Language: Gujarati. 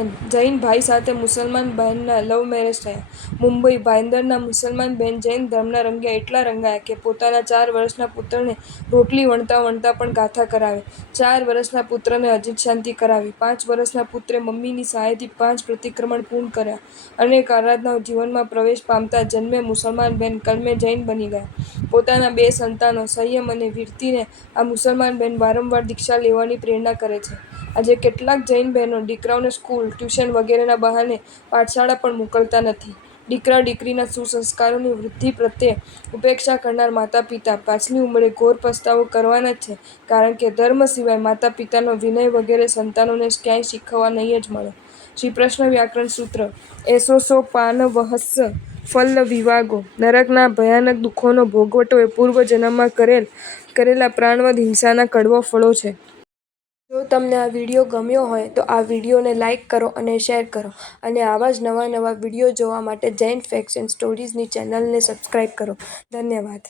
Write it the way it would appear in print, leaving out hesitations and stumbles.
બેન જૈન ભાઈ સાથે મુસલમાન બહેનના લવ મેરેજ થયા. મુંબઈ ભાઈંદરના મુસલમાન બહેન જૈન ધર્મના રંગ્યા એટલા રંગાયા કે પોતાના 4 વર્ષના પુત્રને રોટલી વણતા વણતા પણ ગાથા કરાવે. 4 વર્ષના પુત્રને અજીત શાંતિ કરાવી. 5 વર્ષના પુત્રે મમ્મીની સહાયથી 5 પ્રતિક્રમણ પૂર્ણ કર્યા. અનેક આરાધનાઓ જીવનમાં પ્રવેશ પામતા જન્મે મુસલમાન બહેન કલમે જૈન બની ગયા. પોતાના 2 સંતાનો સંયમ અને વીરતીને આ મુસલમાન બહેન વારંવાર દીક્ષા લેવાની પ્રેરણા કરે છે. આજે કેટલાક જૈન બહેનો દીકરાઓને સ્કૂલ, ટ્યુશન વગેરેના બહાને પાઠશાળા પણ મોકલતા નથી. દીકરા દીકરીના સુસંસ્કારોની વૃદ્ધિ પ્રત્યે ઉપેક્ષા કરનાર માતા પિતા પાછલી ઉંમરે ઘોર પસ્તાવો કરવાના જ છે, કારણ કે ધર્મ સિવાય માતા પિતાનો વિનય વગેરે સંતાનોને ક્યાંય શીખવવા નહીં જ મળે. શ્રી પ્રશ્ન વ્યાકરણ સૂત્ર એસોસોપાનવહસ્સ ફલ્લ વિવાગો નરકના ભયાનક દુઃખોનો ભોગવટો એ પૂર્વજન્મમાં કરેલા પ્રાણવધ હિંસાના કડવા ફળો છે. જો તમને આ વિડીયો ગમ્યો હોય તો આ વિડીયોને લાઇક કરો અને શેર કરો અને આવા જ નવા વિડીયો જોવા માટે જૈન ફેક્ટ્સ એન્ડ સ્ટોરીઝની ચેનલને સબસ્ક્રાઇબ કરો. ધન્યવાદ.